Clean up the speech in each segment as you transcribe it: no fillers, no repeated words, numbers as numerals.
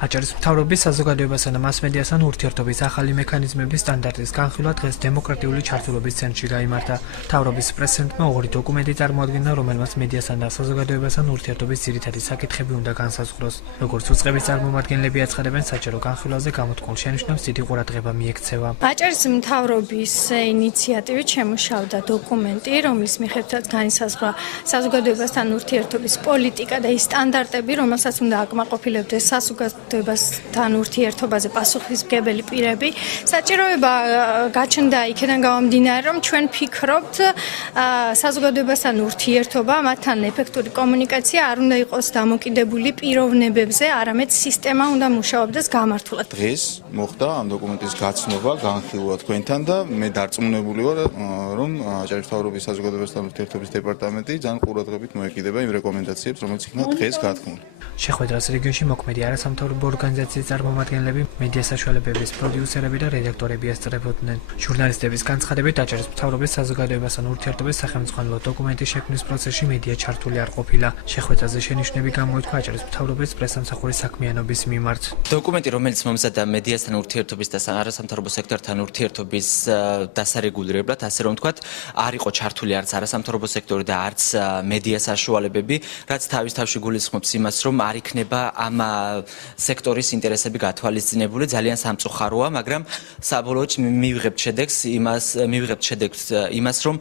აჭარის მთავრობის საზოგადოებასა და მასმედიასთან ურთიერთობის ახალი მექანიზმების სტანდარტის განხილვა დღეს დემოკრატიული ჩართულობის ცენტრში გაიმართა. მთავრობის პრეზიდენტმა ორი დოკუმენტი წარმოადგინა, რომელმაც მედიასთან და საზოგადოებასთან ურთიერთობის ძირითადი საკითხები უნდა განსაზღვროს. როგორც უწყების წარმომადგენლები აცხადებენ, საჯარო განხილვაზე გამოთქმულ შენიშვნებს დიდი ყურადღება მიექცევა. აჭარის მთავრობის ინიციატივით შემუშავდა დოკუმენტი, რომლის მიხედვითაც განისაზღვრა საზოგადოებასთან ურთიერთობის პოლიტიკა და ის სტანდარტები, რომელსაც უნდა აკმაყოფილებდეს საზოგადოებასთან ურთიერთობაზე პასუხისმგებელი პირები. საჭიროება გაჩნდა იქიდან გამომდინარე, რომ ჩვენ ფიქრობთ, საზოგადოებასთან ურთიერთობა, მათთან ეფექტური კომუნიკაცია არ უნდა იყოს დამოკიდებული პიროვნებებზე, არამედ სისტემა უნდა მუშაობდეს გამართულად. დღეს მოხდა ამ დოკუმენტის გაცნობა, განხილვა თქვენთან და მე დარწმუნებული ვარ, რომ აჭარის მთავრობის საზოგადოებასთან ურთიერთობის დეპარტამენტი ძალიან ყურადღებით მოეკიდება იმ რეკომენდაციებს, რომელიც იქნა დღეს გათქმული. შეხვედრას რეგიონში მოქმედი არასამთავრობო ორგანიზაციის წარმომადგენლები, მედია საშუალებების პროდიუსერები და რედაქტორები ესწრებოდნენ. ჟურნალისტების განცხადებით, აჭარის მთავრობის საზოგადოებასთან ურთიერთობის სახელმძღვანელო დოკუმენტის შექმნის პროცესში მედია ჩართული არ ყოფილა. შეხვედრაზე შენიშვნები გამოითქვა აჭარის მთავრობის პრესამსახურის საქმიანობის მიმართ. დოკუმენტი, რომელიც მომზადდა მედიასთან ურთიერთობის და არასამთავრობო სექტორთან ურთიერთობის დასარეგულირებლად, ასე რომ ვთქვათ, არ იყო ჩართული არც არასამთავრობო სექტორი და არც მედია საშუალებები, რაც თავის-თავში გულისხმობს იმას, რომ არ იქნება ამ სექტორის ინტერესები გათვალისწინებული, ძალიან სამწუხაროა, მაგრამ საბოლოოდ მივიღებთ შედეგს იმას, რომ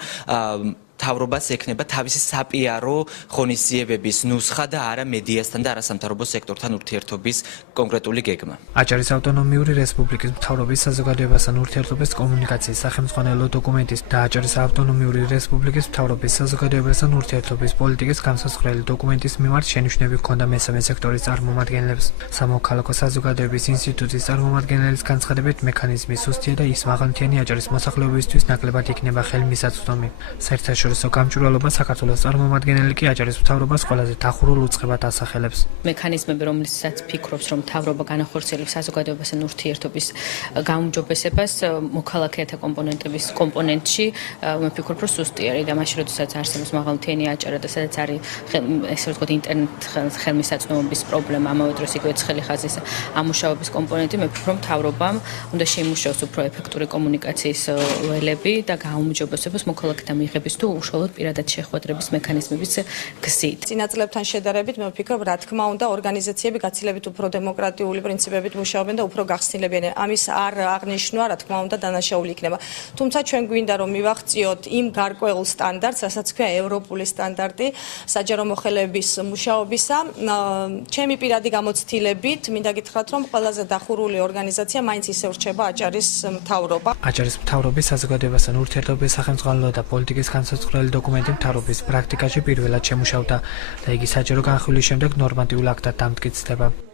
მთავრობას ექნება თავისი საპიარო ღონისძიებების ნუსხა და არა მედიასთან და არასამთავრობო სექტორთან ურთიერთობის კონკრეტული გეგმა. აჭარის ავტონომიური რესპუბლიკის მთავრობის საზოგადოებასთან ურთიერთობის კომუნიკაციის სახელმძღვანელო დოკუმენტის და აჭარის ავტონომიური რესპუბლიკის მთავრობის საზოგადოებასთან ურთიერთობის პოლიტიკის განსაზღვრელი დოკუმენტის მიმართ შენიშვნები ჰქონდა მესამე სექტორის წარმომადგენლებს. სამოქალაქო საზოგადოების ინსტიტუტის წარმომადგენლის განცხადებით, მექანიზმი სუსტია და ის მაღალმთიანი აჭარის მოსახლეობისთვის ნაკლებად იქნება ხელმისაწვდომი. გამჭვირვალობა საქართველოს წარმომადგენელი კი აჭარის მთავრობას ყველაზე დახურულ უწყებად ასახელებს. მექანიზმები, რომელსაც ფიქრობს, რომ მთავრობა განახორციელებს საზოგადოებასთან ურთიერთობის გაუმჯობესებას, მოქალაქეთა კომპონენტების კომპონენტში, მე ვფიქრობ, რომ სუსტია, და მაშინ როდესაც არსებობს მაღალმთიანი აჭარა და სადაც არის ესე ვთქვათ ინტერნეტ ხელმისაწვდომობის პრობლემა, ამავე დროს იგივე ცხელი ხაზის ამუშავების კომპონენტი, მე ვფიქრობ, რომ მთავრობამ უნდა შეიმუშაოს უფრო ეფექტური კომუნიკაციის ველები და გაუმჯობესებას მოქალაქეთა მიღების თუ უშუალოდ პირადად შეხვედრების მექანიზმების გზით. წინაწლებთან შედარებით მე ვფიქრობ, რა თქმა უნდა, ორგანიზაციები გაცილებით უფრო დემოკრატიული პრინციპებით მუშაობენ და უფრო გახსნილებიან. ამის არ აღნიშნვა, რა თქმა უნდა, დანაშაული იქნება. თუმცა ჩვენ გვინდა რომ მივახციოთ იმ გარკვეულ სტანდარტს, რასაც ქვია ევროპული სტანდარტი საჯარო მოხელეების მუშაობისა. ჩემი პირადი გამოცდილებით მინდა გითხრათ, რომ ყველაზე დახურული ორგანიზაცია მაინც ისევ რჩება აჭარის მთავრობა. აჭარის მთავრობის საზოგადოებასთან ურთიერთობის სახელმძღვანელო და პოლიტიკის განსაზღვრელი დოკუმენტი მთავრობის პრაქტიკაში პირველად შემუშავდა და იგი საჯარო განხილვის შემდეგ ნორმატიულ აქტად დამტკიცდება.